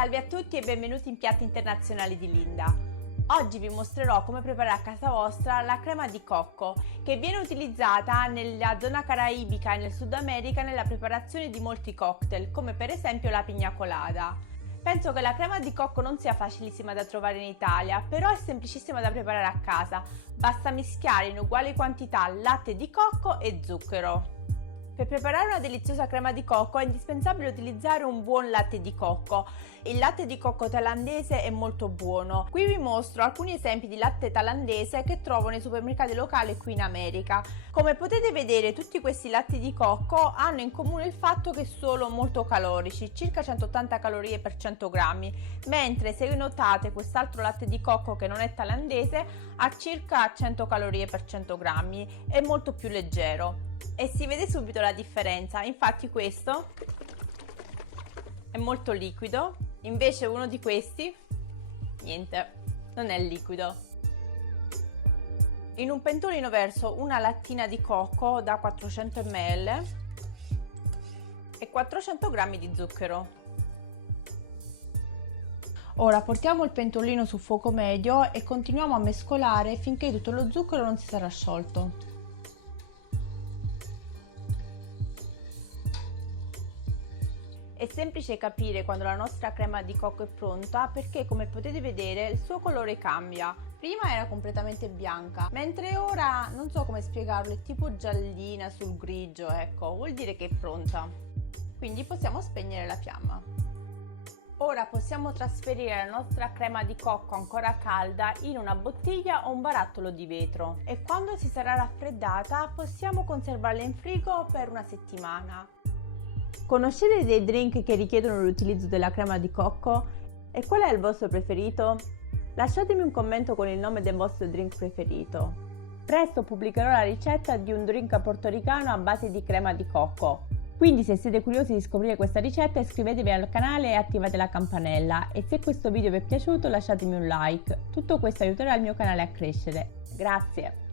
Salve a tutti e benvenuti in Piatti Internazionali di Linda. Oggi vi mostrerò come preparare a casa vostra la crema di cocco, che viene utilizzata nella zona caraibica e nel Sud America nella preparazione di molti cocktail, come per esempio la pina colada. Penso che la crema di cocco non sia facilissima da trovare in Italia, però è semplicissima da preparare a casa. Basta mischiare in uguali quantità latte di cocco e zucchero. Per preparare una deliziosa crema di cocco è indispensabile utilizzare un buon latte di cocco. Il latte di cocco thailandese è molto buono. Qui vi mostro alcuni esempi di latte thailandese che trovo nei supermercati locali qui in America. Come potete vedere, tutti questi latti di cocco hanno in comune il fatto che sono molto calorici, circa 180 calorie per 100 grammi, mentre se notate quest'altro latte di cocco che non è thailandese ha circa 100 calorie per 100 grammi, è molto più leggero. E si vede subito la differenza. Infatti questo è molto liquido, invece uno di questi niente, non è liquido. In un pentolino verso una lattina di cocco da 400 ml e 400 g di zucchero. Ora portiamo il pentolino su fuoco medio e continuiamo a mescolare finché tutto lo zucchero non si sarà sciolto. È semplice capire quando la nostra crema di cocco è pronta perché, come potete vedere, il suo colore cambia. Prima era completamente bianca, mentre ora non so come spiegarlo, è tipo giallina sul grigio, ecco, vuol dire che è pronta. Quindi possiamo spegnere la fiamma. Ora possiamo trasferire la nostra crema di cocco ancora calda in una bottiglia o un barattolo di vetro e quando si sarà raffreddata possiamo conservarla in frigo per una settimana. Conoscete dei drink che richiedono l'utilizzo della crema di cocco? E qual è il vostro preferito? Lasciatemi un commento con il nome del vostro drink preferito. Presto pubblicherò la ricetta di un drink portoricano a base di crema di cocco. Quindi se siete curiosi di scoprire questa ricetta iscrivetevi al canale e attivate la campanella. E se questo video vi è piaciuto lasciatemi un like. Tutto questo aiuterà il mio canale a crescere. Grazie!